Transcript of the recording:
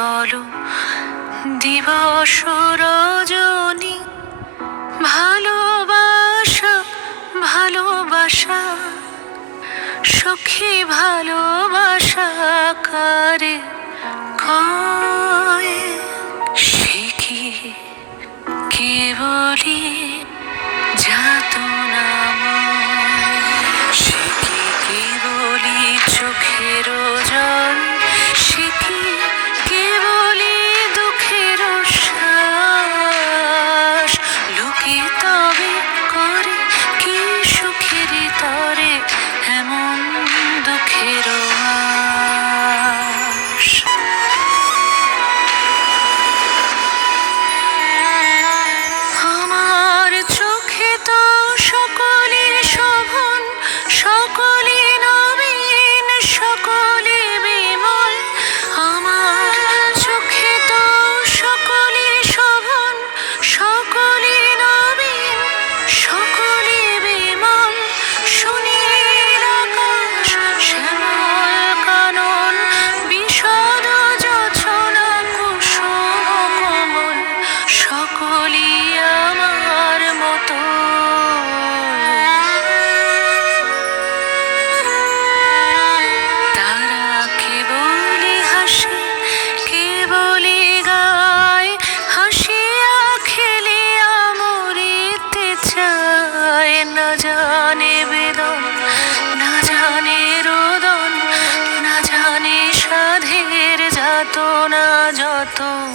বলো দিবস রজনী, ভালোবাসা ভালোবাসা সখী ভালোবাসা কারে কয়? সে কি কেবলি যাতনাময়? সে কি কেবলি চোখের জল? সে কি কেবলি দুঃখের শ্বাস? লোকে তবে করে কি সুখের তরে এমন দুঃখের আশ? আমার চোখে তো সকলে শোভন, সকলে নবীন, সকলে বিমল। আমার চোখে তো সকলে শোভন, সকলে নবীন, সকলে বিমল। সুনীল আকাশ, শ্যামল কানন, বিশদ জোছনা, কুসুম কোমল, সকলই আমার মতো। তারা কেবলি হাসে, কেবলি গায়, হাসিয়া খেলিয়া মরিতে চায়। না জানে বেদন, না জানে রোদন, না জানে সাধের যাতনা যতন।